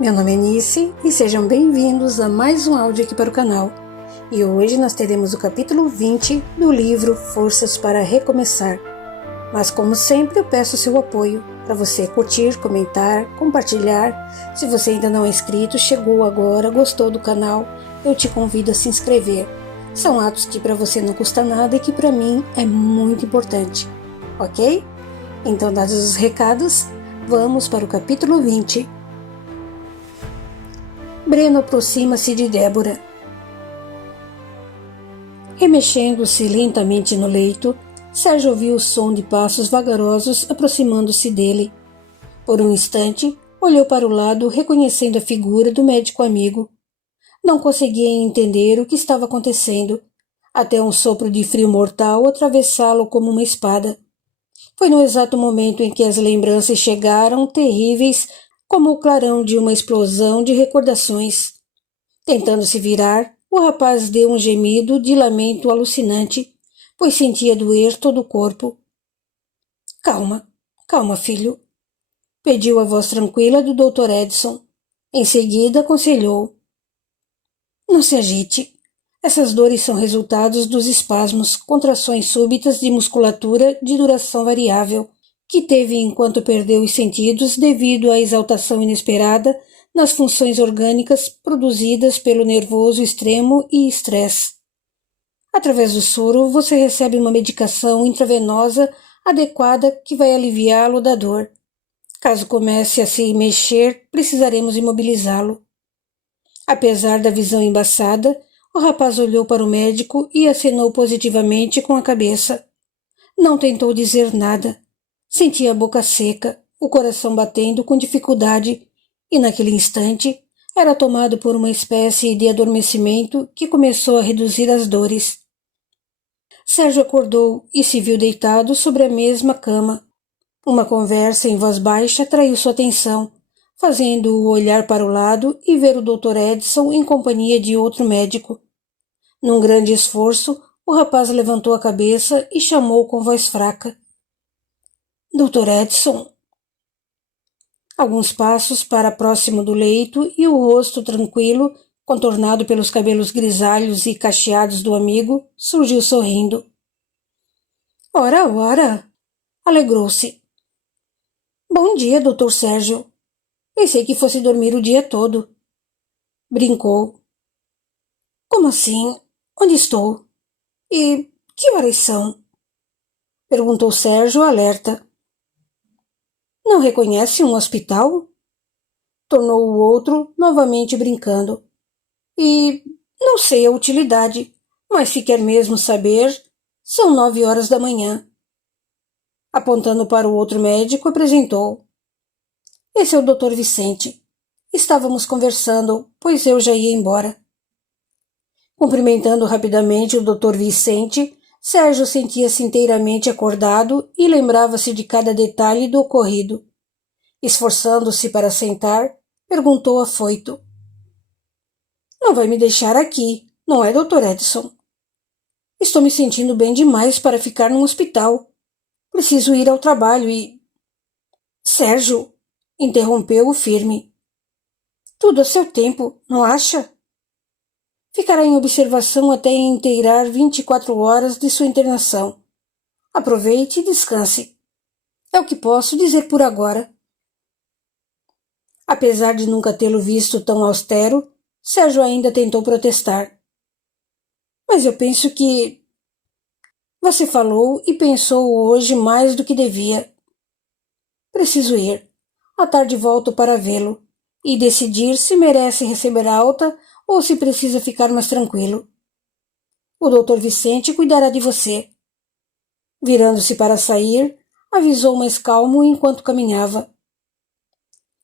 Meu nome é Nice e sejam bem-vindos a mais um áudio aqui para o canal. E hoje nós teremos o capítulo 20 do livro Forças para Recomeçar. Mas como sempre eu peço seu apoio para você curtir, comentar, compartilhar. Se você ainda não é inscrito, chegou agora, gostou do canal, eu te convido a se inscrever. São atos que para você não custa nada e que para mim é muito importante, ok? Então, dados os recados, vamos para o capítulo 20. Breno aproxima-se de Débora. Remexendo-se lentamente no leito, Sérgio ouviu o som de passos vagarosos aproximando-se dele. Por um instante, olhou para o lado, reconhecendo a figura do médico amigo. Não conseguia entender o que estava acontecendo, até um sopro de frio mortal atravessá-lo como uma espada. Foi no exato momento em que as lembranças chegaram, terríveis, como o clarão de uma explosão de recordações. Tentando se virar, o rapaz deu um gemido de lamento alucinante, pois sentia doer todo o corpo. Calma, calma, filho, pediu a voz tranquila do Dr. Edson. Em seguida aconselhou. Não se agite. Essas dores são resultados dos espasmos, contrações súbitas de musculatura de duração variável, que teve enquanto perdeu os sentidos devido à exaltação inesperada nas funções orgânicas produzidas pelo nervoso extremo e estresse. Através do soro, você recebe uma medicação intravenosa adequada que vai aliviá-lo da dor. Caso comece a se mexer, precisaremos imobilizá-lo. Apesar da visão embaçada, o rapaz olhou para o médico e acenou positivamente com a cabeça. Não tentou dizer nada. Sentia a boca seca, o coração batendo com dificuldade, e naquele instante era tomado por uma espécie de adormecimento que começou a reduzir as dores. Sérgio acordou e se viu deitado sobre a mesma cama. Uma conversa em voz baixa atraiu sua atenção, fazendo-o olhar para o lado e ver o Dr. Edson em companhia de outro médico. Num grande esforço, o rapaz levantou a cabeça e chamou com voz fraca. Dr. Edson? Alguns passos para próximo do leito e o rosto tranquilo, contornado pelos cabelos grisalhos e cacheados do amigo, surgiu sorrindo. Ora, ora! Alegrou-se. Bom dia, Dr. Sérgio. Pensei que fosse dormir o dia todo. Brincou. Como assim? Onde estou? E que horas são? Perguntou Sérgio, alerta. Não reconhece um hospital? Tornou o outro, novamente brincando. E não sei a utilidade, mas se quer mesmo saber, são 9 horas da manhã. Apontando para o outro médico, apresentou. Esse é o Dr. Vicente. Estávamos conversando, pois eu já ia embora. Cumprimentando rapidamente o Dr. Vicente, Sérgio sentia-se inteiramente acordado e lembrava-se de cada detalhe do ocorrido. Esforçando-se para sentar, perguntou afoito. Não vai me deixar aqui, não é, Dr. Edson? Estou me sentindo bem demais para ficar num hospital. Preciso ir ao trabalho e... Sérgio, interrompeu-o firme. Tudo a seu tempo, não acha? Ficará em observação até inteirar 24 horas de sua internação. Aproveite e descanse. É o que posso dizer por agora. Apesar de nunca tê-lo visto tão austero, Sérgio ainda tentou protestar. Mas eu penso que... Você falou e pensou hoje mais do que devia. Preciso ir. À tarde volto para vê-lo e decidir se merece receber alta ou se precisa ficar mais tranquilo. O Dr. Vicente cuidará de você. Virando-se para sair, avisou mais calmo enquanto caminhava.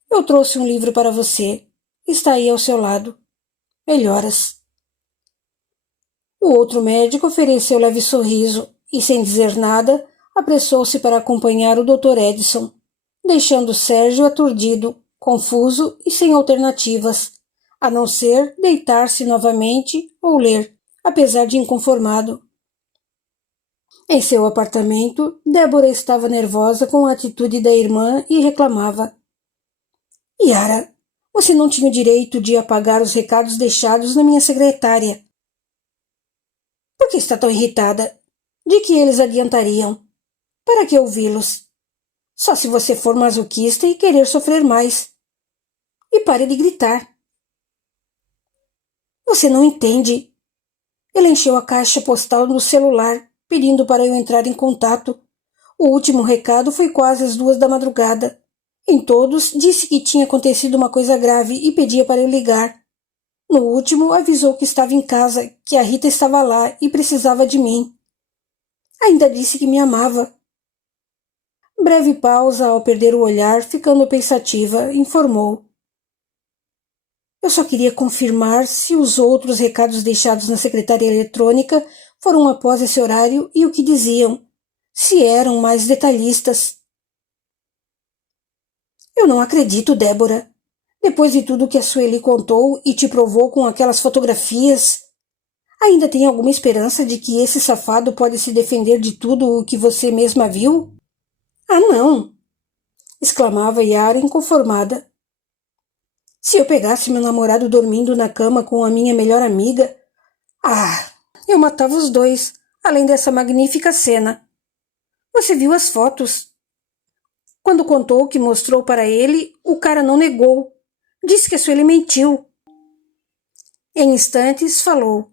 Eu trouxe um livro para você. Está aí ao seu lado. Melhoras. O outro médico ofereceu leve sorriso e, sem dizer nada, apressou-se para acompanhar o Dr. Edson, deixando Sérgio aturdido, confuso e sem alternativas, a não ser deitar-se novamente ou ler, apesar de inconformado. Em seu apartamento, Débora estava nervosa com a atitude da irmã e reclamava. Yara, Você não tinha o direito de apagar os recados deixados na minha secretária. Por que está tão irritada? De que eles adiantariam? Para que ouvi-los? Só se você for masoquista e querer sofrer mais. E pare de gritar. Você não entende. Ele encheu a caixa postal no celular, pedindo para eu entrar em contato. O último recado foi quase às 2 da madrugada. Em todos, disse que tinha acontecido uma coisa grave e pedia para eu ligar. No último, avisou que estava em casa, que a Rita estava lá e precisava de mim. Ainda disse que me amava. Breve pausa ao perder o olhar, ficando pensativa, informou. Eu só queria confirmar se os outros recados deixados na secretária eletrônica foram após esse horário e o que diziam, se eram mais detalhistas. Eu não acredito, Débora. Depois de tudo que a Sueli contou e te provou com aquelas fotografias, ainda tem alguma esperança de que esse safado pode se defender de tudo o que você mesma viu? Ah, não! Exclamava Yara inconformada. Se eu pegasse meu namorado dormindo na cama com a minha melhor amiga, eu matava os dois, além dessa magnífica cena. Você viu as fotos? Quando contou o que mostrou para ele, o cara não negou. Disse que a Sueli mentiu. Em instantes, falou.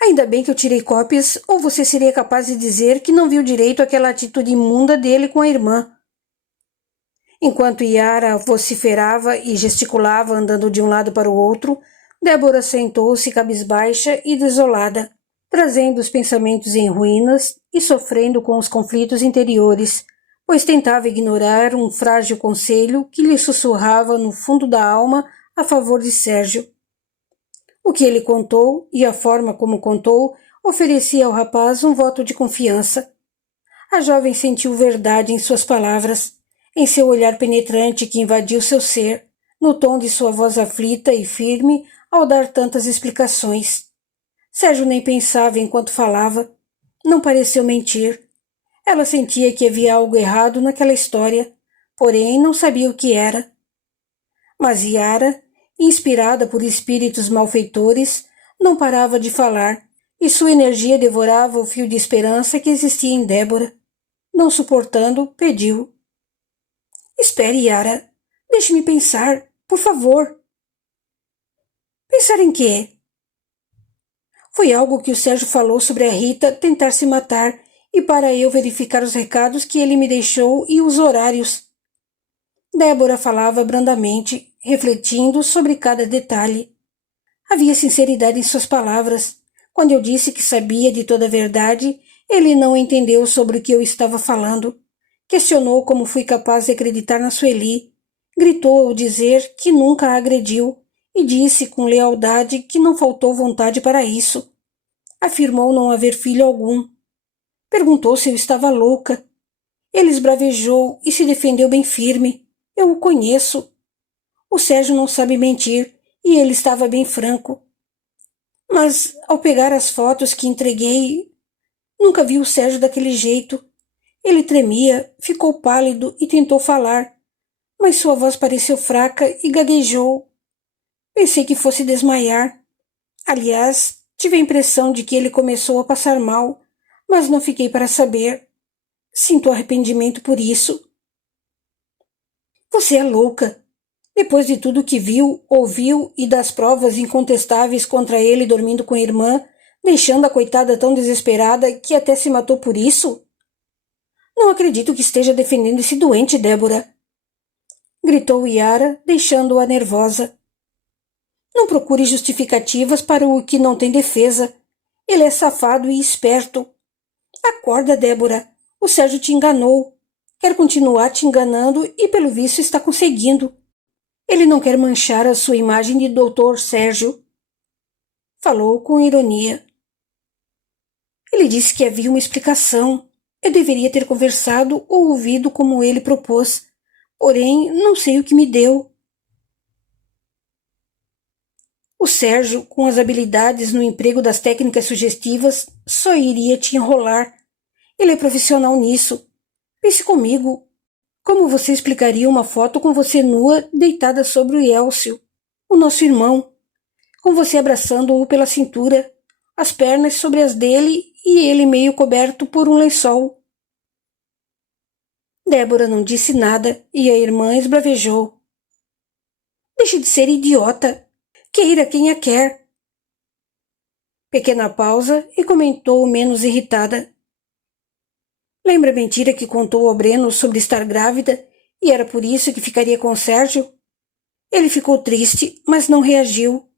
Ainda bem que eu tirei cópias, ou você seria capaz de dizer que não viu direito aquela atitude imunda dele com a irmã. Enquanto Yara vociferava e gesticulava andando de um lado para o outro, Débora sentou-se cabisbaixa e desolada, trazendo os pensamentos em ruínas e sofrendo com os conflitos interiores, pois tentava ignorar um frágil conselho que lhe sussurrava no fundo da alma a favor de Sérgio. O que ele contou e a forma como contou oferecia ao rapaz um voto de confiança. A jovem sentiu verdade em suas palavras, em seu olhar penetrante que invadiu seu ser, no tom de sua voz aflita e firme ao dar tantas explicações. Sérgio nem pensava enquanto falava. Não pareceu mentir. Ela sentia que havia algo errado naquela história, porém não sabia o que era. Mas Yara, inspirada por espíritos malfeitores, não parava de falar, e sua energia devorava o fio de esperança que existia em Débora. Não suportando, pediu. Espere, Yara. Deixe-me pensar, por favor. Pensar em quê? Foi algo que o Sérgio falou sobre a Rita tentar se matar e para eu verificar os recados que ele me deixou e os horários. Débora falava brandamente, refletindo sobre cada detalhe. Havia sinceridade em suas palavras. Quando eu disse que sabia de toda a verdade, ele não entendeu sobre o que eu estava falando. Questionou como fui capaz de acreditar na Sueli. Gritou ao dizer que nunca a agrediu e disse com lealdade que não faltou vontade para isso. Afirmou não haver filho algum. Perguntou se eu estava louca. Ele esbravejou e se defendeu bem firme. Eu o conheço. O Sérgio não sabe mentir e ele estava bem franco. Mas, ao pegar as fotos que entreguei, nunca vi o Sérgio daquele jeito. Ele tremia, ficou pálido e tentou falar, mas sua voz pareceu fraca e gaguejou. Pensei que fosse desmaiar. Aliás, tive a impressão de que ele começou a passar mal, mas não fiquei para saber. Sinto arrependimento por isso. Você é louca. Depois de tudo que viu, ouviu e das provas incontestáveis contra ele dormindo com a irmã, deixando a coitada tão desesperada que até se matou por isso? Não acredito que esteja defendendo esse doente, Débora. Gritou Yara, deixando-a nervosa. Não procure justificativas para o que não tem defesa. Ele é safado e esperto. Acorda, Débora. O Sérgio te enganou. Quer continuar te enganando e, pelo visto, está conseguindo. Ele não quer manchar a sua imagem de doutor Sérgio. Falou com ironia. Ele disse que havia uma explicação. Eu deveria ter conversado ou ouvido como ele propôs. Porém, não sei o que me deu. O Sérgio, com as habilidades no emprego das técnicas sugestivas, só iria te enrolar. Ele é profissional nisso. Pense comigo. Como você explicaria uma foto com você nua, deitada sobre o Elcio, o nosso irmão, com você abraçando-o pela cintura, as pernas sobre as dele e ele meio coberto por um lençol? Débora não disse nada e a irmã esbravejou. Deixe de ser idiota. Queira quem a quer. Pequena pausa e comentou menos irritada. Lembra a mentira que contou ao Breno sobre estar grávida e era por isso que ficaria com o Sérgio? Ele ficou triste, mas não reagiu.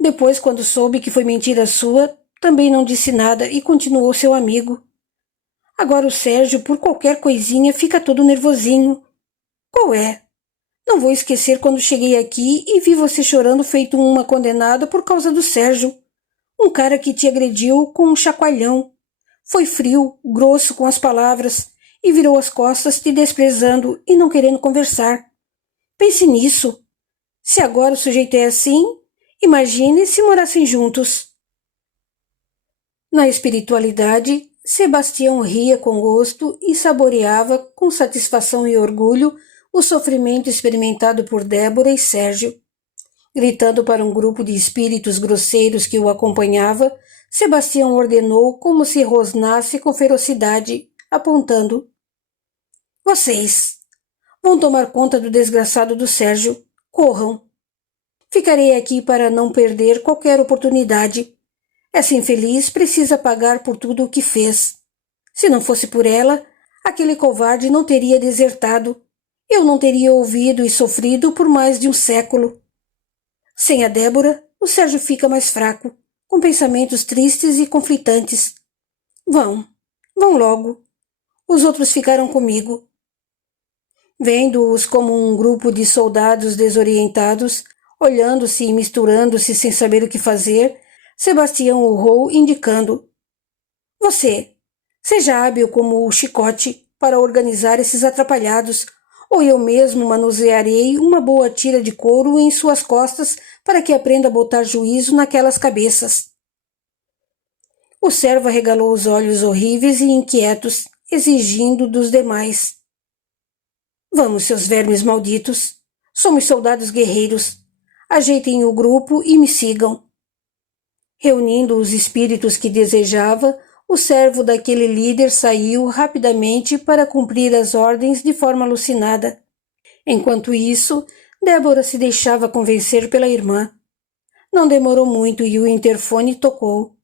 Depois, quando soube que foi mentira sua, também não disse nada e continuou seu amigo. Agora o Sérgio, por qualquer coisinha, fica todo nervosinho. Qual é? Não vou esquecer quando cheguei aqui e vi você chorando feito uma condenada por causa do Sérgio. Um cara que te agrediu com um chacoalhão. Foi frio, grosso com as palavras e virou as costas te desprezando e não querendo conversar. Pense nisso. Se agora o sujeito é assim, imagine se morassem juntos. Na espiritualidade, Sebastião ria com gosto e saboreava, com satisfação e orgulho, o sofrimento experimentado por Débora e Sérgio. Gritando para um grupo de espíritos grosseiros que o acompanhava, Sebastião ordenou como se rosnasse com ferocidade, apontando. Vocês vão tomar conta do desgraçado do Sérgio. Corram. Ficarei aqui para não perder qualquer oportunidade. Essa infeliz precisa pagar por tudo o que fez. Se não fosse por ela, aquele covarde não teria desertado. Eu não teria ouvido e sofrido por mais de um século. Sem a Débora, o Sérgio fica mais fraco, com pensamentos tristes e conflitantes. Vão logo. Os outros ficaram comigo. Vendo-os como um grupo de soldados desorientados, olhando-se e misturando-se sem saber o que fazer, Sebastião urrou, indicando. Você, seja hábil como o chicote para organizar esses atrapalhados, ou eu mesmo manusearei uma boa tira de couro em suas costas para que aprenda a botar juízo naquelas cabeças. O servo arregalou os olhos horríveis e inquietos, exigindo dos demais. Vamos, seus vermes malditos. Somos soldados guerreiros. Ajeitem o grupo e me sigam. Reunindo os espíritos que desejava, o servo daquele líder saiu rapidamente para cumprir as ordens de forma alucinada. Enquanto isso, Débora se deixava convencer pela irmã. Não demorou muito e o interfone tocou.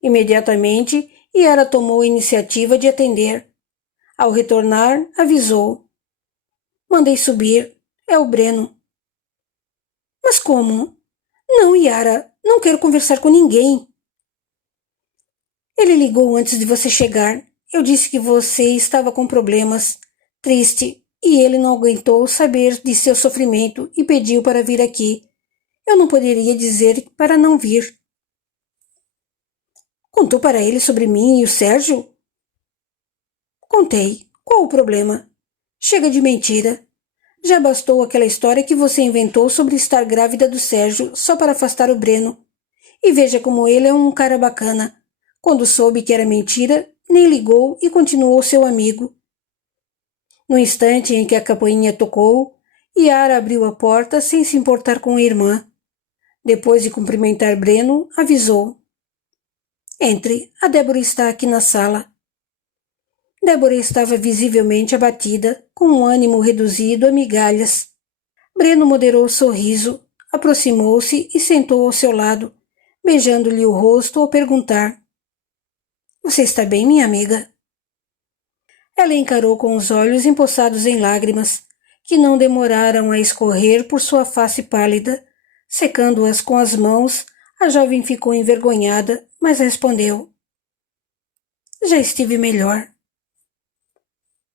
Imediatamente, Yara tomou a iniciativa de atender. Ao retornar, avisou. Mandei subir. É o Breno. Mas como? Não, Yara. Não quero conversar com ninguém. Ele ligou antes de você chegar. Eu disse que você estava com problemas, triste, e ele não aguentou saber de seu sofrimento e pediu para vir aqui. Eu não poderia dizer para não vir. Contou para ele sobre mim e o Sérgio? Contei. Qual o problema? Chega de mentira. Já bastou aquela história que você inventou sobre estar grávida do Sérgio só para afastar o Breno. E veja como ele é um cara bacana. Quando soube que era mentira, nem ligou e continuou seu amigo. No instante em que a campainha tocou, Yara abriu a porta sem se importar com a irmã. Depois de cumprimentar Breno, avisou. Entre, a Débora está aqui na sala. Débora estava visivelmente abatida, com um ânimo reduzido a migalhas. Breno moderou o sorriso, aproximou-se e sentou ao seu lado, beijando-lhe o rosto ao perguntar. Você está bem, minha amiga? Ela encarou com os olhos empoçados em lágrimas, que não demoraram a escorrer por sua face pálida. Secando-as com as mãos, a jovem ficou envergonhada, mas respondeu. Já estive melhor.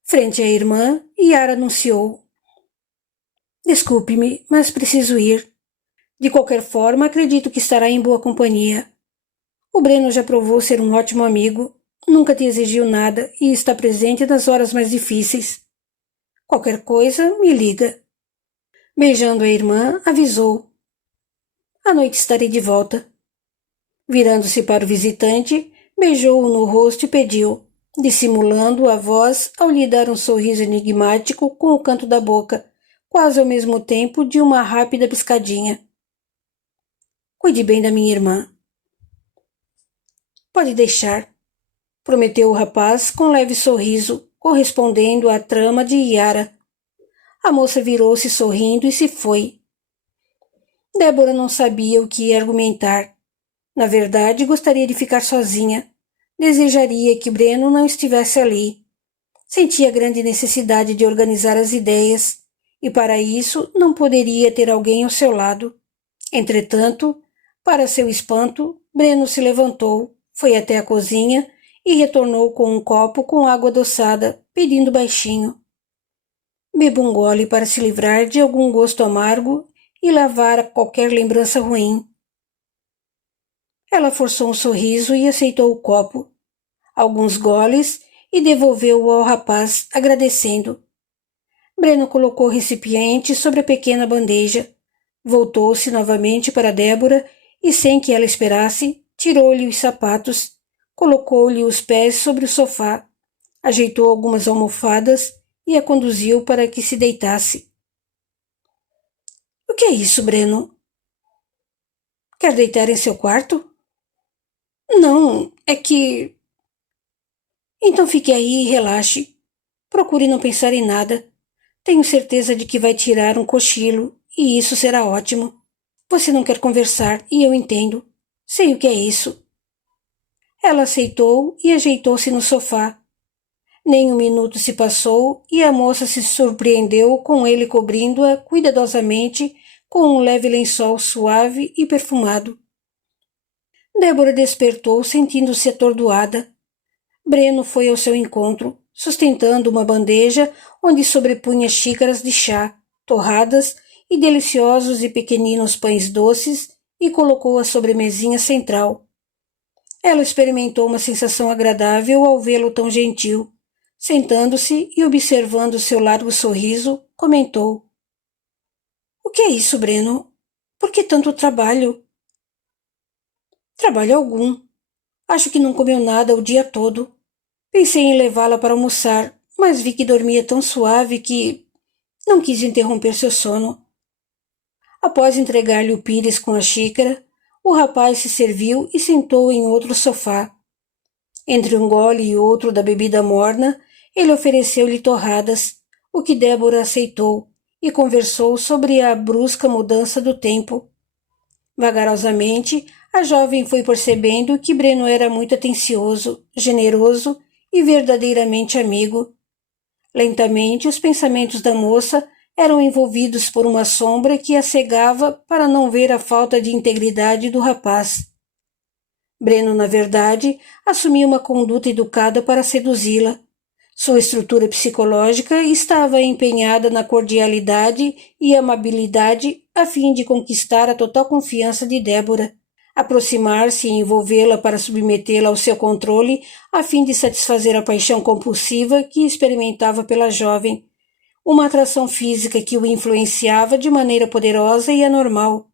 Frente à irmã, Yara anunciou. Desculpe-me, mas preciso ir. De qualquer forma, acredito que estará em boa companhia. O Breno já provou ser um ótimo amigo, nunca te exigiu nada e está presente nas horas mais difíceis. Qualquer coisa, me liga. Beijando a irmã, avisou. À noite estarei de volta. Virando-se para o visitante, beijou-o no rosto e pediu. dissimulando a voz ao lhe dar um sorriso enigmático com o canto da boca, quase ao mesmo tempo de uma rápida piscadinha. Cuide bem da minha irmã. Pode deixar, prometeu o rapaz com leve sorriso, correspondendo à trama de Yara. A moça virou-se sorrindo e se foi. Débora não sabia o que ia argumentar. Na verdade, gostaria de ficar sozinha. Desejaria que Breno não estivesse ali. Sentia grande necessidade de organizar as ideias, e para isso não poderia ter alguém ao seu lado. Entretanto, para seu espanto, Breno se levantou, foi até a cozinha e retornou com um copo com água adoçada, pedindo baixinho. Beba um gole para se livrar de algum gosto amargo e lavar qualquer lembrança ruim. Ela forçou um sorriso e aceitou o copo, alguns goles, e devolveu-o ao rapaz, agradecendo. Breno colocou o recipiente sobre a pequena bandeja, voltou-se novamente para Débora e, sem que ela esperasse, tirou-lhe os sapatos, colocou-lhe os pés sobre o sofá, ajeitou algumas almofadas e a conduziu para que se deitasse. O que é isso, Breno? Quer deitar em seu quarto? Não, é que... Então fique aí e relaxe. Procure não pensar em nada. Tenho certeza de que vai tirar um cochilo, e isso será ótimo. Você não quer conversar, e eu entendo. Sei o que é isso. Ela aceitou e ajeitou-se no sofá. Nem um minuto se passou e a moça se surpreendeu com ele cobrindo-a cuidadosamente com um leve lençol suave e perfumado. Débora despertou sentindo-se atordoada. Breno foi ao seu encontro, sustentando uma bandeja onde sobrepunha xícaras de chá, torradas e deliciosos e pequeninos pães doces, e colocou a sobremesinha central. Ela experimentou uma sensação agradável ao vê-lo tão gentil. Sentando-se e observando seu largo sorriso, comentou. — O que é isso, Breno? Por que tanto trabalho? — Trabalho algum. Acho que não comeu nada o dia todo. Pensei em levá-la para almoçar, mas vi que dormia tão suave que não quis interromper seu sono. Após entregar-lhe o pires com a xícara, o rapaz se serviu e sentou em outro sofá. Entre um gole e outro da bebida morna, ele ofereceu-lhe torradas, o que Débora aceitou, e conversou sobre a brusca mudança do tempo. Vagarosamente, a jovem foi percebendo que Breno era muito atencioso, generoso e verdadeiramente amigo. Lentamente, os pensamentos da moça eram envolvidos por uma sombra que a cegava para não ver a falta de integridade do rapaz. Breno, na verdade, assumia uma conduta educada para seduzi-la. Sua estrutura psicológica estava empenhada na cordialidade e amabilidade a fim de conquistar a total confiança de Débora, aproximar-se e envolvê-la para submetê-la ao seu controle a fim de satisfazer a paixão compulsiva que experimentava pela jovem, uma atração física que o influenciava de maneira poderosa e anormal.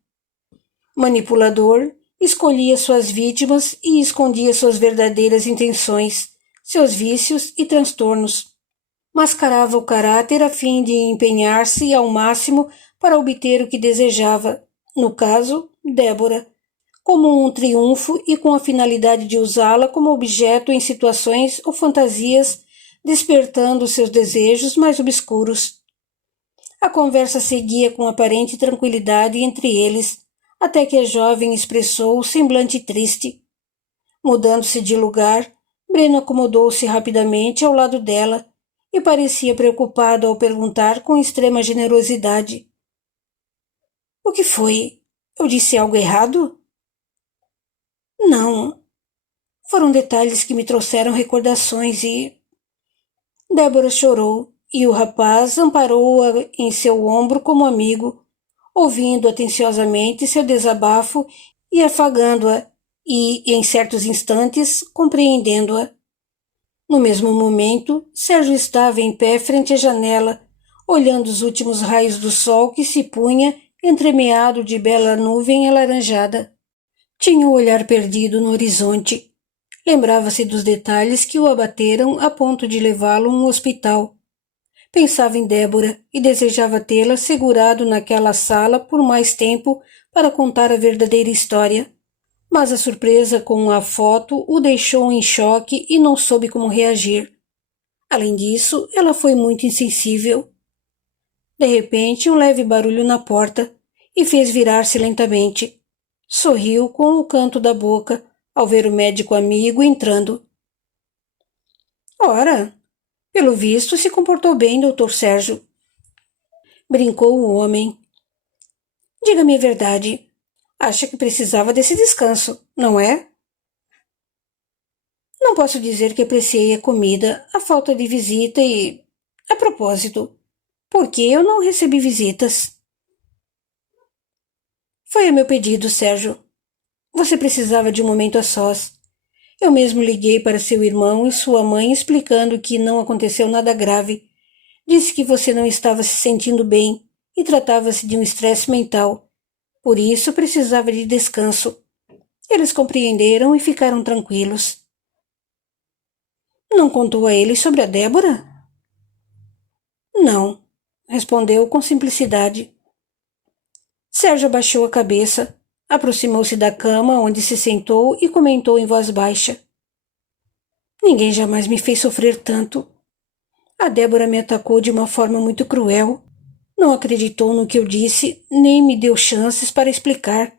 Manipulador, escolhia suas vítimas e escondia suas verdadeiras intenções, seus vícios e transtornos. Mascarava o caráter a fim de empenhar-se ao máximo para obter o que desejava, no caso, Débora, como um triunfo e com a finalidade de usá-la como objeto em situações ou fantasias, despertando seus desejos mais obscuros. A conversa seguia com aparente tranquilidade entre eles, até que a jovem expressou o semblante triste. Mudando-se de lugar, Breno acomodou-se rapidamente ao lado dela e parecia preocupado ao perguntar com extrema generosidade. — O que foi? Eu disse algo errado? — Não. Foram detalhes que me trouxeram recordações e... Débora chorou e o rapaz amparou-a em seu ombro como amigo, ouvindo atenciosamente seu desabafo e afagando-a e, em certos instantes, compreendendo-a. No mesmo momento, Sérgio estava em pé frente à janela, olhando os últimos raios do sol que se punha entremeado de bela nuvem alaranjada. Tinha o olhar perdido no horizonte. Lembrava-se dos detalhes que o abateram a ponto de levá-lo a um hospital. Pensava em Débora e desejava tê-la segurado naquela sala por mais tempo para contar a verdadeira história. Mas a surpresa com a foto o deixou em choque e não soube como reagir. Além disso, ela foi muito insensível. De repente, um leve barulho na porta e fez virar-se lentamente. Sorriu com o canto da boca ao ver o médico amigo entrando. Ora, pelo visto se comportou bem, doutor Sérgio. Brincou o homem. Diga-me a verdade. Acha que precisava desse descanso, não é? Não posso dizer que apreciei a comida, a falta de visita e... A propósito, por que eu não recebi visitas? Foi a meu pedido, Sérgio. Você precisava de um momento a sós. Eu mesmo liguei para seu irmão e sua mãe explicando que não aconteceu nada grave. Disse que você não estava se sentindo bem e tratava-se de um estresse mental. Por isso precisava de descanso. Eles compreenderam e ficaram tranquilos. Não contou a ele sobre a Débora? Não, respondeu com simplicidade. Sérgio abaixou a cabeça, aproximou-se da cama onde se sentou e comentou em voz baixa. Ninguém jamais me fez sofrer tanto. A Débora me atacou de uma forma muito cruel. Não acreditou no que eu disse, nem me deu chances para explicar.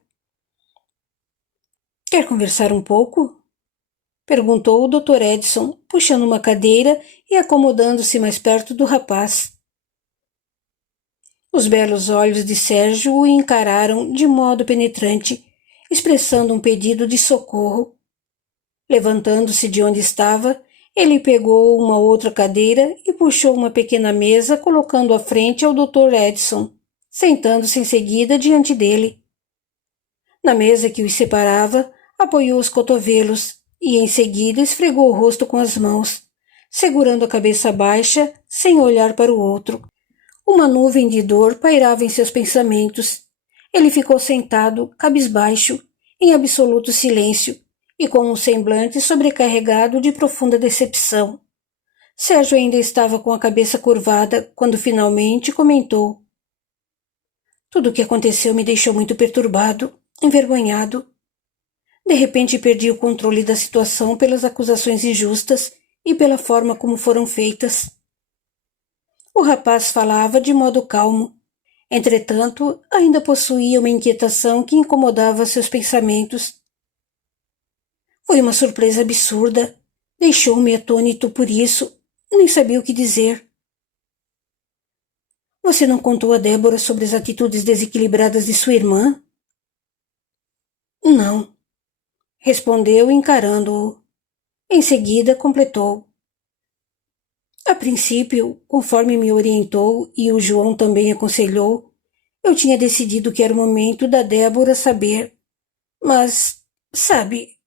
Quer conversar um pouco? Perguntou o Dr. Edson, puxando uma cadeira e acomodando-se mais perto do rapaz. Os belos olhos de Sérgio o encararam de modo penetrante, expressando um pedido de socorro. Levantando-se de onde estava, ele pegou uma outra cadeira e puxou uma pequena mesa, colocando à frente ao Dr. Edson, sentando-se em seguida diante dele. Na mesa que os separava, apoiou os cotovelos e em seguida esfregou o rosto com as mãos, segurando a cabeça baixa, sem olhar para o outro. Uma nuvem de dor pairava em seus pensamentos. Ele ficou sentado, cabisbaixo, em absoluto silêncio, e com um semblante sobrecarregado de profunda decepção. Sérgio ainda estava com a cabeça curvada quando finalmente comentou. Tudo o que aconteceu me deixou muito perturbado, envergonhado. De repente perdi o controle da situação pelas acusações injustas e pela forma como foram feitas. O rapaz falava de modo calmo. Entretanto, ainda possuía uma inquietação que incomodava seus pensamentos. Foi uma surpresa absurda. Deixou-me atônito por isso. Nem sabia o que dizer. Você não contou a Débora sobre as atitudes desequilibradas de sua irmã? Não, respondeu encarando-o. Em seguida completou. A princípio, conforme me orientou e o João também aconselhou, eu tinha decidido que era o momento da Débora saber. Mas, sabe,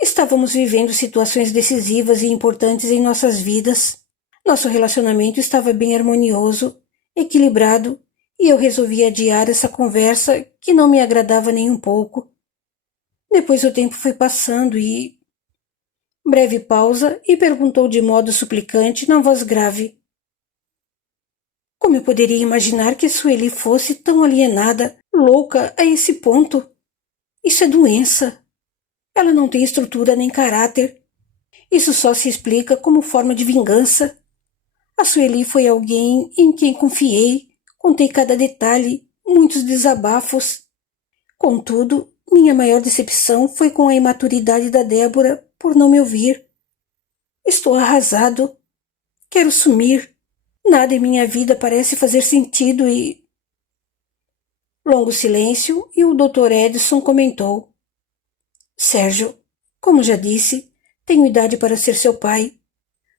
estávamos vivendo situações decisivas e importantes em nossas vidas. Nosso relacionamento estava bem harmonioso, equilibrado, e eu resolvi adiar essa conversa que não me agradava nem um pouco. Depois o tempo foi passando e... Breve pausa e perguntou de modo suplicante na voz grave. Como eu poderia imaginar que Sueli fosse tão alienada, louca a esse ponto? Isso é doença. Ela não tem estrutura nem caráter. Isso só se explica como forma de vingança. A Sueli foi alguém em quem confiei, contei cada detalhe, muitos desabafos. Contudo, minha maior decepção foi com a imaturidade da Débora por não me ouvir. Estou arrasado. Quero sumir. Nada em minha vida parece fazer sentido e... Longo silêncio e o Dr. Edson comentou. Sérgio, como já disse, tenho idade para ser seu pai.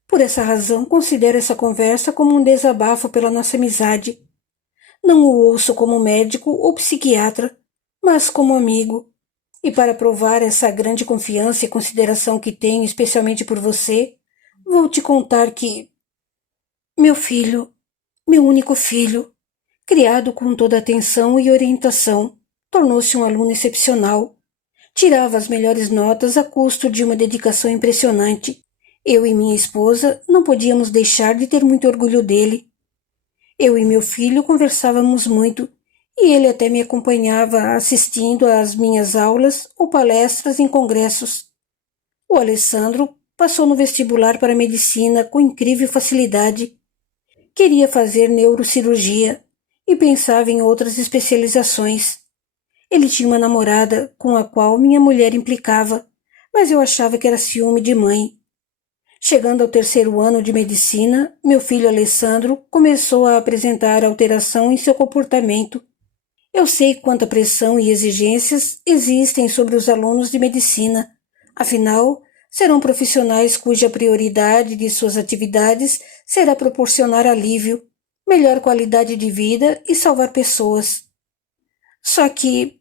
Por essa razão, considero essa conversa como um desabafo pela nossa amizade. Não o ouço como médico ou psiquiatra, mas como amigo. E para provar essa grande confiança e consideração que tenho especialmente por você, vou te contar que... Meu filho, meu único filho, criado com toda atenção e orientação, tornou-se um aluno excepcional. Tirava as melhores notas a custo de uma dedicação impressionante. Eu e minha esposa não podíamos deixar de ter muito orgulho dele. Eu e meu filho conversávamos muito, e ele até me acompanhava assistindo às minhas aulas ou palestras em congressos. O Alessandro passou no vestibular para medicina com incrível facilidade. Queria fazer neurocirurgia e pensava em outras especializações. Ele tinha uma namorada com a qual minha mulher implicava, mas eu achava que era ciúme de mãe. Chegando ao terceiro ano de medicina, meu filho Alessandro começou a apresentar alteração em seu comportamento. Eu sei quanta pressão e exigências existem sobre os alunos de medicina. Afinal, serão profissionais cuja prioridade de suas atividades será proporcionar alívio, melhor qualidade de vida e salvar pessoas. Só que,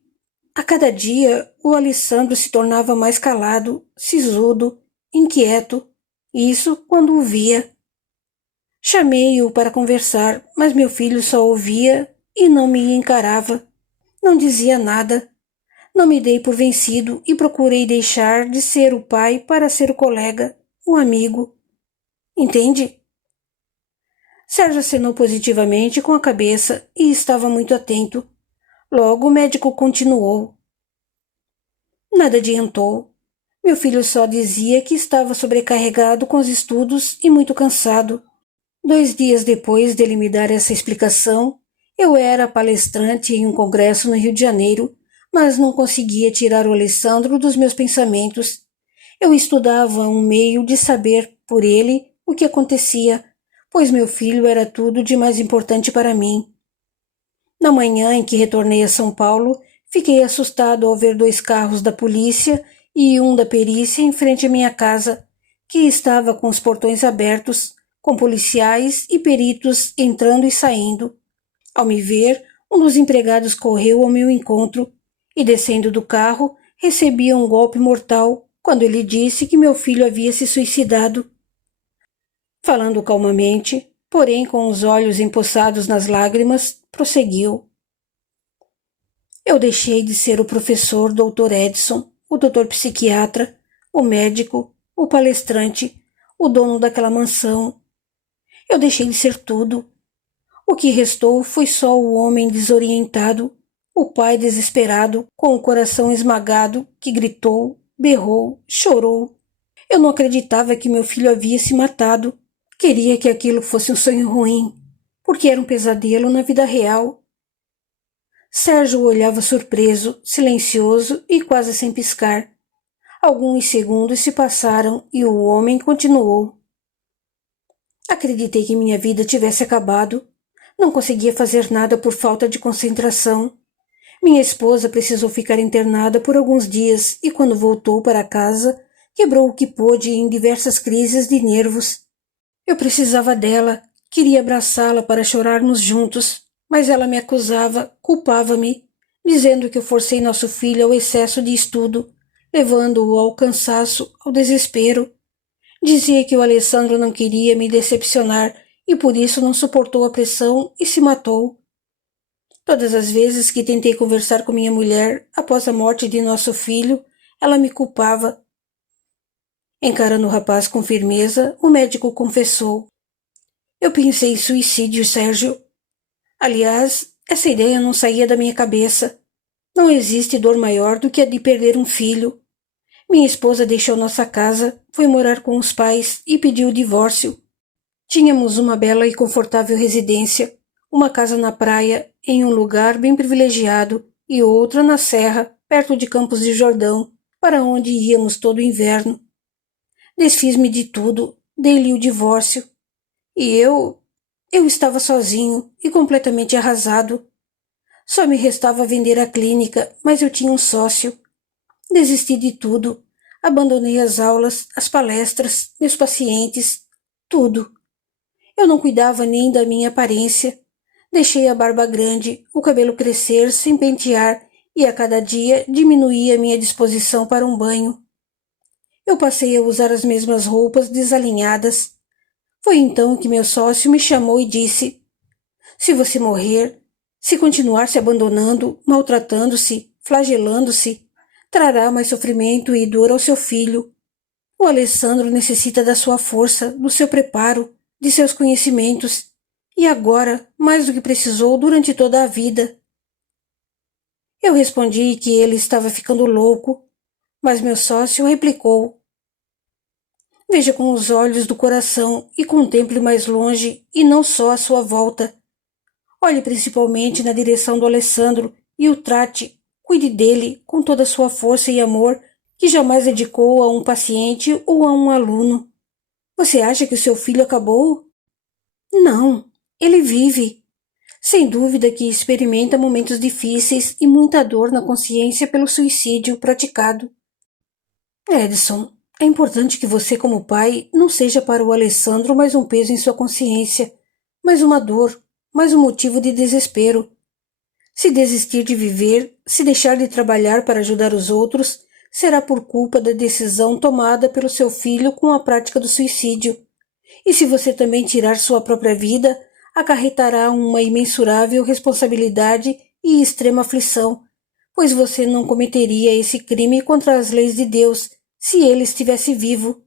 a cada dia, o Alessandro se tornava mais calado, sisudo, inquieto. Isso quando o via. Chamei-o para conversar, mas meu filho só ouvia e não me encarava. Não dizia nada. Não me dei por vencido e procurei deixar de ser o pai para ser o colega, o amigo. Entende? Sérgio acenou positivamente com a cabeça e estava muito atento. Logo o médico continuou. Nada adiantou. Meu filho só dizia que estava sobrecarregado com os estudos e muito cansado. 2 dias depois dele me dar essa explicação, eu era palestrante em um congresso no Rio de Janeiro, mas não conseguia tirar o Alessandro dos meus pensamentos. Eu estudava um meio de saber por ele o que acontecia, pois meu filho era tudo de mais importante para mim. Na manhã em que retornei a São Paulo, fiquei assustado ao ver 2 carros da polícia e um da perícia em frente à minha casa, que estava com os portões abertos, com policiais e peritos entrando e saindo. Ao me ver, um dos empregados correu ao meu encontro e, descendo do carro, recebi um golpe mortal quando ele disse que meu filho havia se suicidado. Falando calmamente, porém com os olhos empoçados nas lágrimas, prosseguiu. Eu deixei de ser o professor Dr. Edson, o doutor psiquiatra, o médico, o palestrante, o dono daquela mansão. Eu deixei de ser tudo. O que restou foi só o homem desorientado, o pai desesperado, com o coração esmagado, que gritou, berrou, chorou. Eu não acreditava que meu filho havia se matado. Queria que aquilo fosse um sonho ruim, porque era um pesadelo na vida real. Sérgio olhava surpreso, silencioso e quase sem piscar. Alguns segundos se passaram e o homem continuou. Acreditei que minha vida tivesse acabado. Não conseguia fazer nada por falta de concentração. Minha esposa precisou ficar internada por alguns dias e, quando voltou para casa, quebrou o que pôde em diversas crises de nervos. Eu precisava dela, queria abraçá-la para chorarmos juntos, mas ela me acusava, culpava-me, dizendo que eu forcei nosso filho ao excesso de estudo, levando-o ao cansaço, ao desespero. Dizia que o Alessandro não queria me decepcionar e por isso não suportou a pressão e se matou. Todas as vezes que tentei conversar com minha mulher após a morte de nosso filho, ela me culpava. Encarando o rapaz com firmeza, o médico confessou. Eu pensei em suicídio, Sérgio. Aliás, essa ideia não saía da minha cabeça. Não existe dor maior do que a de perder um filho. Minha esposa deixou nossa casa, foi morar com os pais e pediu o divórcio. Tínhamos uma bela e confortável residência, uma casa na praia, em um lugar bem privilegiado, e outra na serra, perto de Campos de Jordão, para onde íamos todo o inverno. Desfiz-me de tudo, dei-lhe o divórcio. E eu estava sozinho e completamente arrasado. Só me restava vender a clínica, mas eu tinha um sócio. Desisti de tudo. Abandonei as aulas, as palestras, meus pacientes, tudo. Eu não cuidava nem da minha aparência. Deixei a barba grande, o cabelo crescer sem pentear e a cada dia diminuía minha disposição para um banho. Eu passei a usar as mesmas roupas desalinhadas. Foi então que meu sócio me chamou e disse: se você morrer, se continuar se abandonando, maltratando-se, flagelando-se, trará mais sofrimento e dor ao seu filho. O Alessandro necessita da sua força, do seu preparo, de seus conhecimentos, e agora, mais do que precisou durante toda a vida. Eu respondi que ele estava ficando louco, mas meu sócio replicou: veja com os olhos do coração e contemple mais longe e não só à sua volta. Olhe principalmente na direção do Alessandro e o trate, cuide dele com toda a sua força e amor que jamais dedicou a um paciente ou a um aluno. Você acha que o seu filho acabou? Não, ele vive. Sem dúvida que experimenta momentos difíceis e muita dor na consciência pelo suicídio praticado. Edson, é importante que você, como pai, não seja para o Alessandro mais um peso em sua consciência, mais uma dor, mais um motivo de desespero. Se desistir de viver, se deixar de trabalhar para ajudar os outros, será por culpa da decisão tomada pelo seu filho com a prática do suicídio. E se você também tirar sua própria vida, acarretará uma imensurável responsabilidade e extrema aflição, pois você não cometeria esse crime contra as leis de Deus se ele estivesse vivo.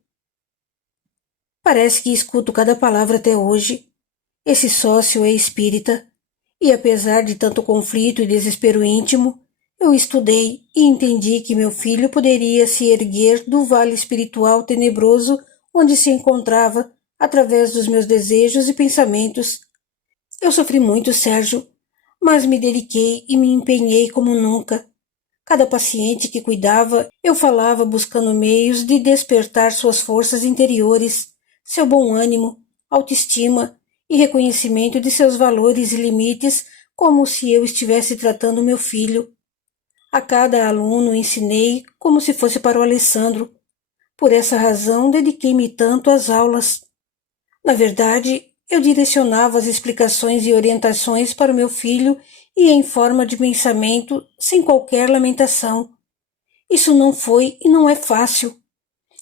Parece que escuto cada palavra até hoje. Esse sócio é espírita, e apesar de tanto conflito e desespero íntimo, eu estudei e entendi que meu filho poderia se erguer do vale espiritual tenebroso onde se encontrava através dos meus desejos e pensamentos. Eu sofri muito, Sérgio, mas me dediquei e me empenhei como nunca. Cada paciente que cuidava, eu falava buscando meios de despertar suas forças interiores, seu bom ânimo, autoestima e reconhecimento de seus valores e limites, como se eu estivesse tratando meu filho. A cada aluno ensinei como se fosse para o Alessandro. Por essa razão dediquei-me tanto às aulas. Na verdade, eu direcionava as explicações e orientações para o meu filho e em forma de pensamento, sem qualquer lamentação. Isso não foi e não é fácil.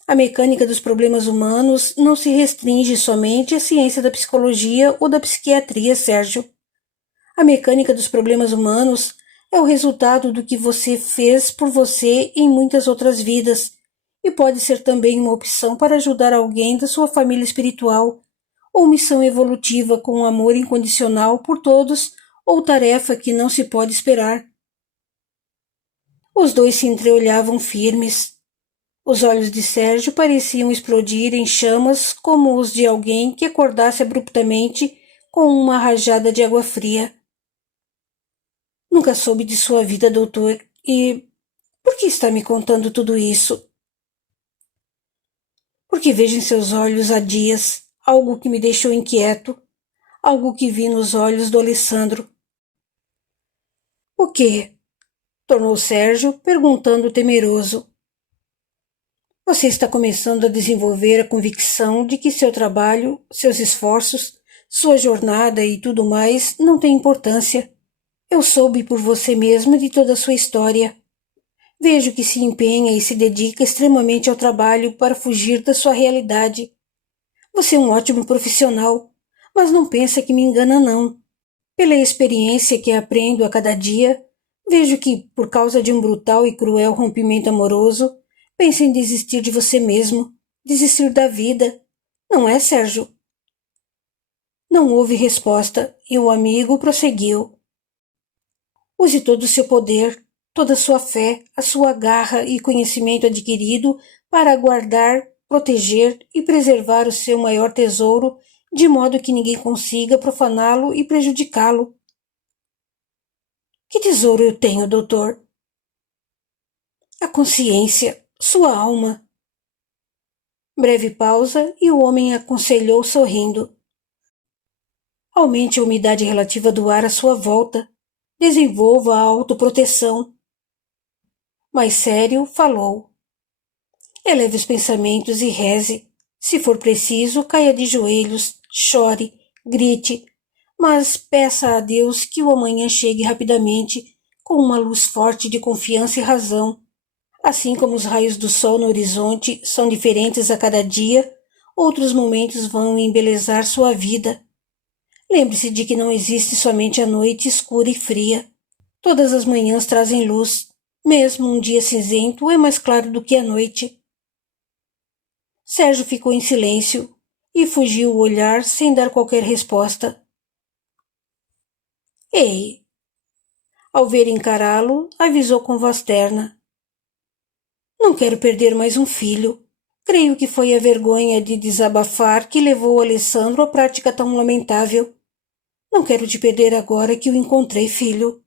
A mecânica dos problemas humanos não se restringe somente à ciência da psicologia ou da psiquiatria, Sérgio. A mecânica dos problemas humanos é o resultado do que você fez por você em muitas outras vidas e pode ser também uma opção para ajudar alguém da sua família espiritual, ou missão evolutiva com amor incondicional por todos, ou tarefa que não se pode esperar. Os dois se entreolhavam firmes. Os olhos de Sérgio pareciam explodir em chamas como os de alguém que acordasse abruptamente com uma rajada de água fria. Nunca soube de sua vida, doutor, e por que está me contando tudo isso? Porque vejo em seus olhos há dias algo que me deixou inquieto, algo que vi nos olhos do Alessandro. O quê? Tornou Sérgio, perguntando temeroso. Você está começando a desenvolver a convicção de que seu trabalho, seus esforços, sua jornada e tudo mais não tem importância. Eu soube por você mesmo de toda a sua história. Vejo que se empenha e se dedica extremamente ao trabalho para fugir da sua realidade. Você é um ótimo profissional, mas não pensa que me engana, não. Pela experiência que aprendo a cada dia, vejo que, por causa de um brutal e cruel rompimento amoroso, pensa em desistir de você mesmo, desistir da vida. Não é, Sérgio? Não houve resposta e o amigo prosseguiu. Use todo o seu poder, toda a sua fé, a sua garra e conhecimento adquirido para guardar, proteger e preservar o seu maior tesouro, de modo que ninguém consiga profaná-lo e prejudicá-lo. Que tesouro eu tenho, doutor? A consciência, sua alma. Breve pausa e o homem aconselhou sorrindo. Aumente a umidade relativa do ar à sua volta. Desenvolva a autoproteção. Mais sério, falou. Eleve os pensamentos e reze. Se for preciso, caia de joelhos, chore, grite, mas peça a Deus que o amanhã chegue rapidamente, com uma luz forte de confiança e razão. Assim como os raios do sol no horizonte são diferentes a cada dia, outros momentos vão embelezar sua vida. Lembre-se de que não existe somente a noite escura e fria. Todas as manhãs trazem luz. Mesmo um dia cinzento é mais claro do que a noite. Sérgio ficou em silêncio e fugiu o olhar sem dar qualquer resposta. Ei! Ao ver encará-lo, avisou com voz terna. Não quero perder mais um filho. Creio que foi a vergonha de desabafar que levou Alessandro à prática tão lamentável. Não quero te perder agora que o encontrei, filho.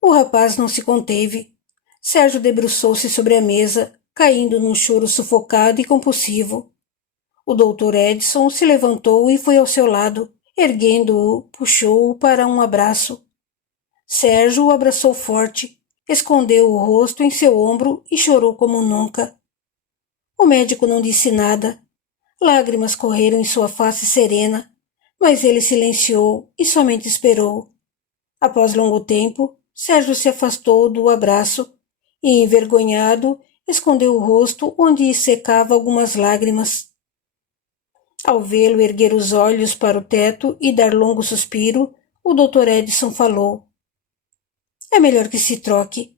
O rapaz não se conteve. Sérgio debruçou-se sobre a mesa, caindo num choro sufocado e compulsivo. O doutor Edson se levantou e foi ao seu lado, erguendo-o, puxou-o para um abraço. Sérgio o abraçou forte, escondeu o rosto em seu ombro e chorou como nunca. O médico não disse nada. Lágrimas correram em sua face serena, mas ele silenciou e somente esperou. Após longo tempo, Sérgio se afastou do abraço e, envergonhado, escondeu o rosto onde secava algumas lágrimas. Ao vê-lo erguer os olhos para o teto e dar longo suspiro, o Dr. Edson falou. É melhor que se troque.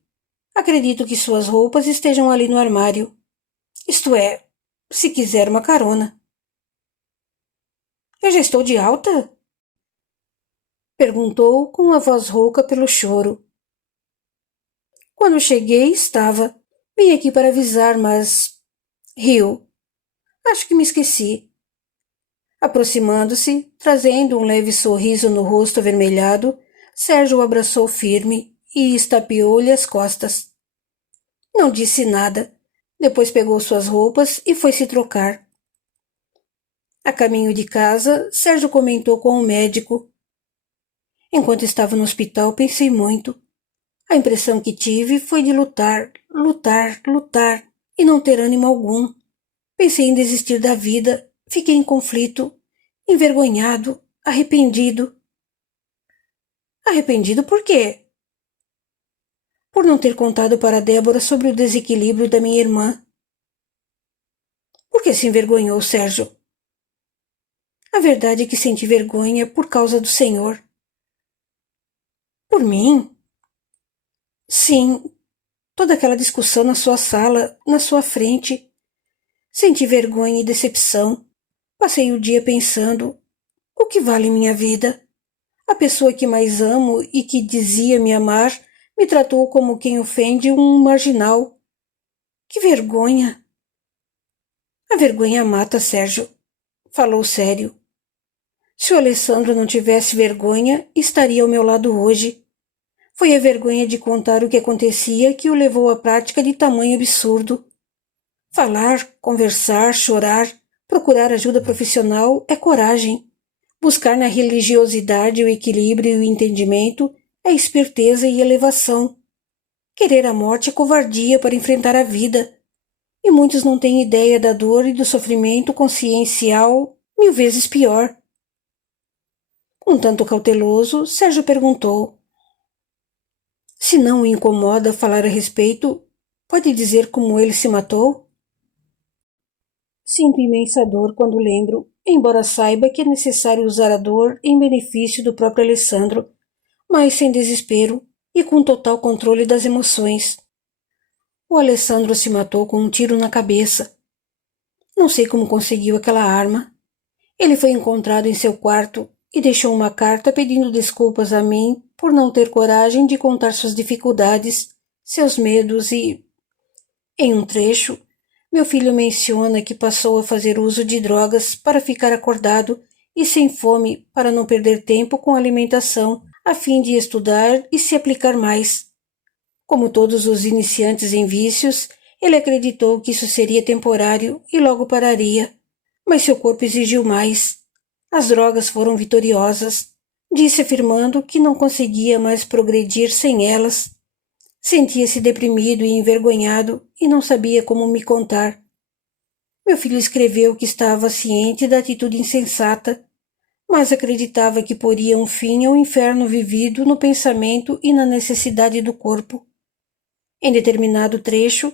Acredito que suas roupas estejam ali no armário. Isto é, se quiser uma carona. Eu já estou de alta? Perguntou com a voz rouca pelo choro. Quando cheguei, estava. Vim aqui para avisar, mas... Riu. Acho que me esqueci. Aproximando-se, trazendo um leve sorriso no rosto avermelhado, Sérgio o abraçou firme e estapeou-lhe as costas. Não disse nada. Depois pegou suas roupas e foi se trocar. A caminho de casa, Sérgio comentou com o médico. Enquanto estava no hospital, pensei muito. A impressão que tive foi de lutar, lutar, lutar, e não ter ânimo algum. Pensei em desistir da vida, fiquei em conflito, envergonhado, arrependido. Arrependido por quê? Por não ter contado para Débora sobre o desequilíbrio da minha irmã. Por que se envergonhou, Sérgio? A verdade é que senti vergonha por causa do senhor. Por mim? Sim, toda aquela discussão na sua sala, na sua frente. Senti vergonha e decepção. Passei o dia pensando, o que vale minha vida? A pessoa que mais amo e que dizia me amar me tratou como quem ofende um marginal. Que vergonha! A vergonha mata, Sérgio. Falou sério. Se o Alessandro não tivesse vergonha, estaria ao meu lado hoje. Foi a vergonha de contar o que acontecia que o levou à prática de tamanho absurdo. Falar, conversar, chorar, procurar ajuda profissional é coragem. Buscar na religiosidade o equilíbrio e o entendimento é esperteza e elevação. Querer a morte é covardia para enfrentar a vida. E muitos não têm ideia da dor e do sofrimento consciencial 1000 vezes pior. Um tanto cauteloso, Sérgio perguntou. Se não o incomoda falar a respeito, pode dizer como ele se matou? Sinto imensa dor quando lembro, embora saiba que é necessário usar a dor em benefício do próprio Alessandro, mas sem desespero e com total controle das emoções. O Alessandro se matou com um tiro na cabeça. Não sei como conseguiu aquela arma. Ele foi encontrado em seu quarto e deixou uma carta pedindo desculpas a mim por não ter coragem de contar suas dificuldades, seus medos e... Em um trecho, meu filho menciona que passou a fazer uso de drogas para ficar acordado e sem fome para não perder tempo com a alimentação, a fim de estudar e se aplicar mais. Como todos os iniciantes em vícios, ele acreditou que isso seria temporário e logo pararia, mas seu corpo exigiu mais. As drogas foram vitoriosas, disse afirmando que não conseguia mais progredir sem elas. Sentia-se deprimido e envergonhado e não sabia como me contar. Meu filho escreveu que estava ciente da atitude insensata, mas acreditava que poria um fim ao inferno vivido no pensamento e na necessidade do corpo. Em determinado trecho,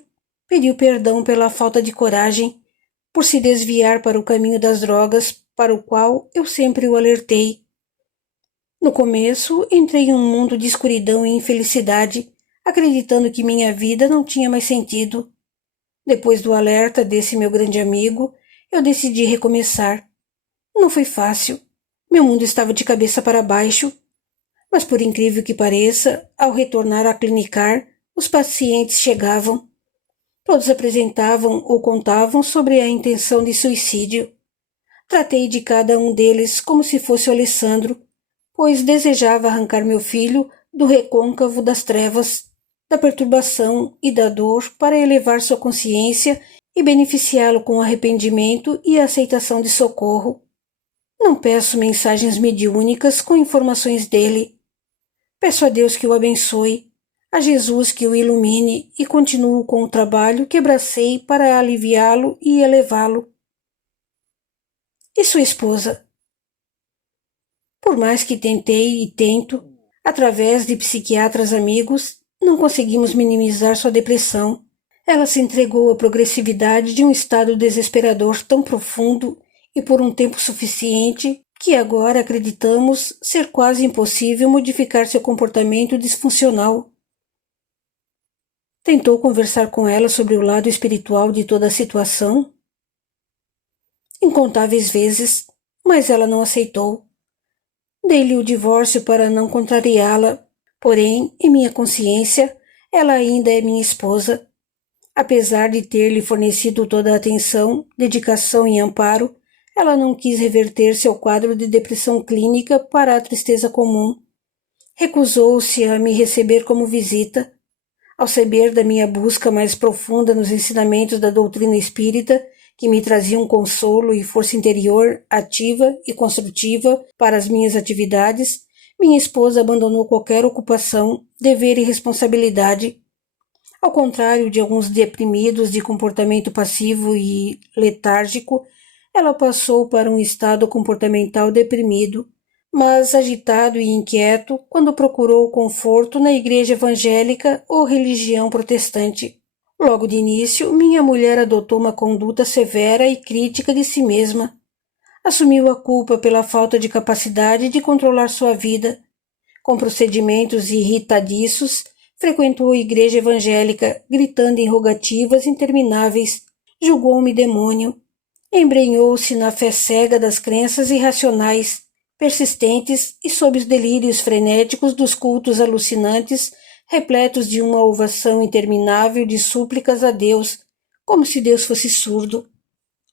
pediu perdão pela falta de coragem, por se desviar para o caminho das drogas, para o qual eu sempre o alertei. No começo, entrei em um mundo de escuridão e infelicidade, acreditando que minha vida não tinha mais sentido. Depois do alerta desse meu grande amigo, eu decidi recomeçar. Não foi fácil. Meu mundo estava de cabeça para baixo. Mas por incrível que pareça, ao retornar a clinicar, os pacientes chegavam. Todos apresentavam ou contavam sobre a intenção de suicídio. Tratei de cada um deles como se fosse o Alessandro, pois desejava arrancar meu filho do recôncavo das trevas, da perturbação e da dor para elevar sua consciência e beneficiá-lo com arrependimento e aceitação de socorro. Não peço mensagens mediúnicas com informações dele. Peço a Deus que o abençoe, a Jesus que o ilumine e continuo com o trabalho que abracei para aliviá-lo e elevá-lo. E sua esposa? Por mais que tentei e tento, através de psiquiatras amigos, não conseguimos minimizar sua depressão. Ela se entregou à progressividade de um estado desesperador tão profundo e por um tempo suficiente que agora acreditamos ser quase impossível modificar seu comportamento disfuncional. Tentou conversar com ela sobre o lado espiritual de toda a situação? Incontáveis vezes, mas ela não aceitou. Dei-lhe o divórcio para não contrariá-la, porém, em minha consciência, ela ainda é minha esposa. Apesar de ter-lhe fornecido toda a atenção, dedicação e amparo, ela não quis reverter seu quadro de depressão clínica para a tristeza comum. Recusou-se a me receber como visita. Ao saber da minha busca mais profunda nos ensinamentos da doutrina espírita, que me traziam consolo e força interior ativa e construtiva para as minhas atividades, minha esposa abandonou qualquer ocupação, dever e responsabilidade. Ao contrário de alguns deprimidos de comportamento passivo e letárgico, ela passou para um estado comportamental deprimido, mas agitado e inquieto quando procurou conforto na igreja evangélica ou religião protestante. Logo de início, minha mulher adotou uma conduta severa e crítica de si mesma. Assumiu a culpa pela falta de capacidade de controlar sua vida. Com procedimentos irritadiços, frequentou a igreja evangélica, gritando em rogativas intermináveis. Julgou-me demônio. Embrenhou-se na fé cega das crenças irracionais, persistentes e sob os delírios frenéticos dos cultos alucinantes, repletos de uma ovação interminável de súplicas a Deus, como se Deus fosse surdo.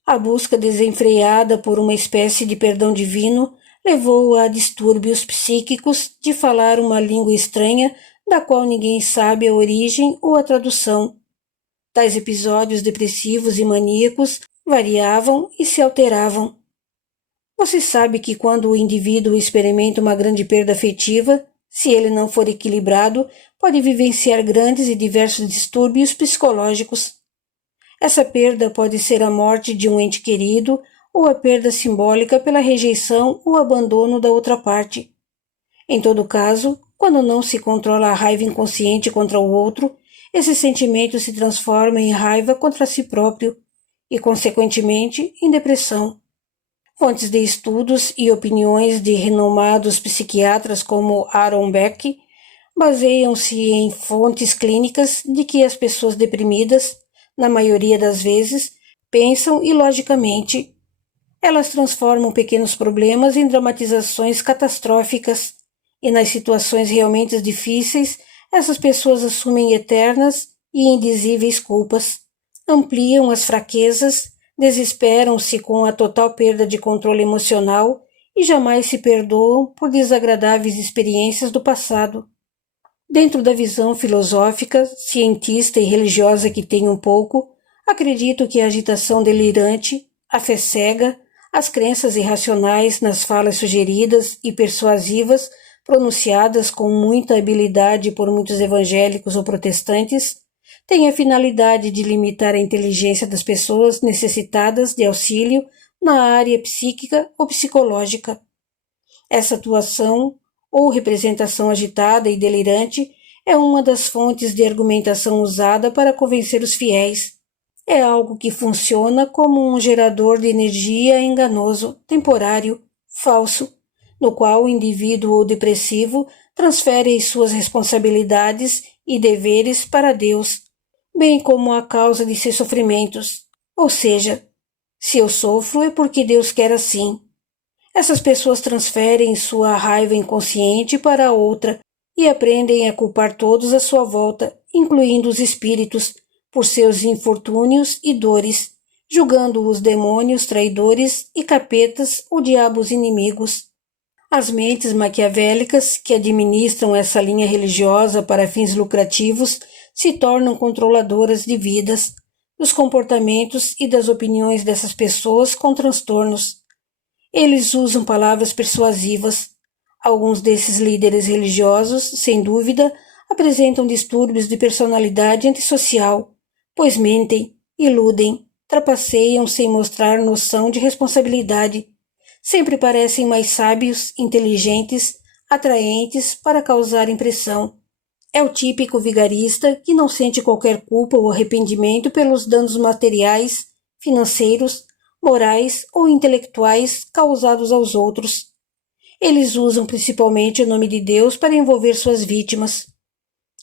A busca desenfreada por uma espécie de perdão divino levou-a a distúrbios psíquicos de falar uma língua estranha da qual ninguém sabe a origem ou a tradução. Tais episódios depressivos e maníacos variavam e se alteravam. Você sabe que quando o indivíduo experimenta uma grande perda afetiva, se ele não for equilibrado, pode vivenciar grandes e diversos distúrbios psicológicos. Essa perda pode ser a morte de um ente querido ou a perda simbólica pela rejeição ou abandono da outra parte. Em todo caso, quando não se controla a raiva inconsciente contra o outro, esse sentimento se transforma em raiva contra si próprio e, consequentemente, em depressão. Fontes de estudos e opiniões de renomados psiquiatras como Aaron Beck baseiam-se em fontes clínicas de que as pessoas deprimidas, na maioria das vezes, pensam ilogicamente. Elas transformam pequenos problemas em dramatizações catastróficas, e nas situações realmente difíceis, essas pessoas assumem eternas e indizíveis culpas, ampliam as fraquezas, desesperam-se com a total perda de controle emocional e jamais se perdoam por desagradáveis experiências do passado. Dentro da visão filosófica, cientista e religiosa que tenho um pouco, acredito que a agitação delirante, a fé cega, as crenças irracionais nas falas sugeridas e persuasivas pronunciadas com muita habilidade por muitos evangélicos ou protestantes, têm a finalidade de limitar a inteligência das pessoas necessitadas de auxílio na área psíquica ou psicológica. Essa atuação ou representação agitada e delirante é uma das fontes de argumentação usada para convencer os fiéis. É algo que funciona como um gerador de energia enganoso, temporário, falso, no qual o indivíduo depressivo transfere as suas responsabilidades e deveres para Deus, bem como a causa de seus sofrimentos. Ou seja, se eu sofro é porque Deus quer assim. Essas pessoas transferem sua raiva inconsciente para outra e aprendem a culpar todos à sua volta, incluindo os espíritos, por seus infortúnios e dores, julgando os demônios traidores e capetas ou diabos inimigos. As mentes maquiavélicas que administram essa linha religiosa para fins lucrativos se tornam controladoras de vidas, dos comportamentos e das opiniões dessas pessoas com transtornos. Eles usam palavras persuasivas. Alguns desses líderes religiosos, sem dúvida, apresentam distúrbios de personalidade antissocial, pois mentem, iludem, trapaceiam sem mostrar noção de responsabilidade. Sempre parecem mais sábios, inteligentes, atraentes para causar impressão. É o típico vigarista que não sente qualquer culpa ou arrependimento pelos danos materiais, financeiros, morais ou intelectuais causados aos outros. Eles usam principalmente o nome de Deus para envolver suas vítimas.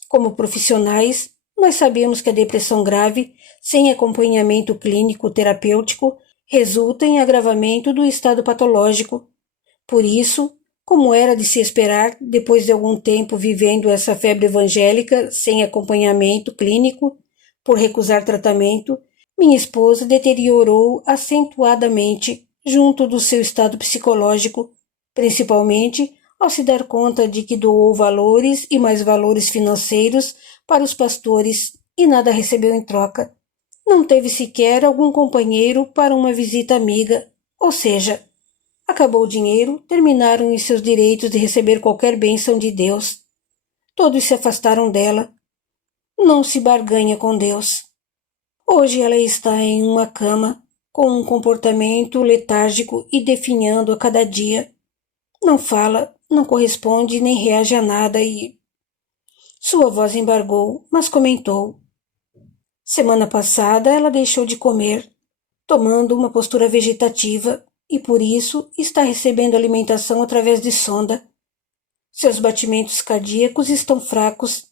Como profissionais, nós sabemos que a depressão grave, sem acompanhamento clínico terapêutico, resulta em agravamento do estado patológico. Por isso, como era de se esperar, depois de algum tempo vivendo essa febre evangélica sem acompanhamento clínico, por recusar tratamento, minha esposa deteriorou acentuadamente junto do seu estado psicológico, principalmente ao se dar conta de que doou valores e mais valores financeiros para os pastores e nada recebeu em troca. Não teve sequer algum companheiro para uma visita amiga, ou seja, acabou o dinheiro, terminaram os seus direitos de receber qualquer bênção de Deus. Todos se afastaram dela. Não se barganha com Deus. Hoje ela está em uma cama, com um comportamento letárgico e definhando a cada dia. Não fala, não corresponde nem reage a nada e... Sua voz embargou, mas comentou. Semana passada ela deixou de comer, tomando uma postura vegetativa e por isso está recebendo alimentação através de sonda. Seus batimentos cardíacos estão fracos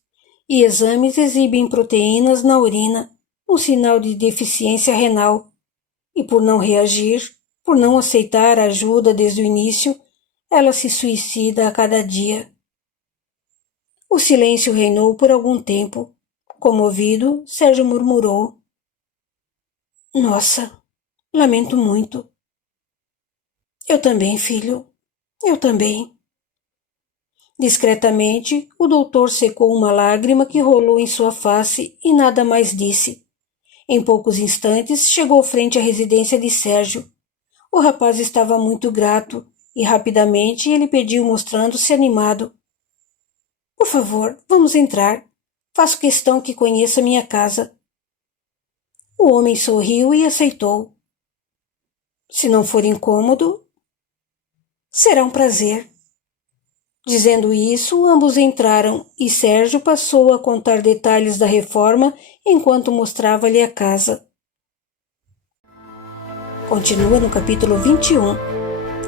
e exames exibem proteínas na urina, um sinal de deficiência renal. E por não reagir, por não aceitar a ajuda desde o início, ela se suicida a cada dia. O silêncio reinou por algum tempo. Comovido, Sérgio murmurou. Nossa, lamento muito. Eu também, filho. Eu também. Discretamente, o doutor secou uma lágrima que rolou em sua face e nada mais disse. Em poucos instantes, chegou frente à residência de Sérgio. O rapaz estava muito grato e rapidamente ele pediu mostrando-se animado. Por favor, vamos entrar. Faço questão que conheça minha casa. O homem sorriu e aceitou. Se não for incômodo, será um prazer. Dizendo isso, ambos entraram e Sérgio passou a contar detalhes da reforma enquanto mostrava-lhe a casa. Continua no capítulo 21.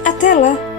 Até lá!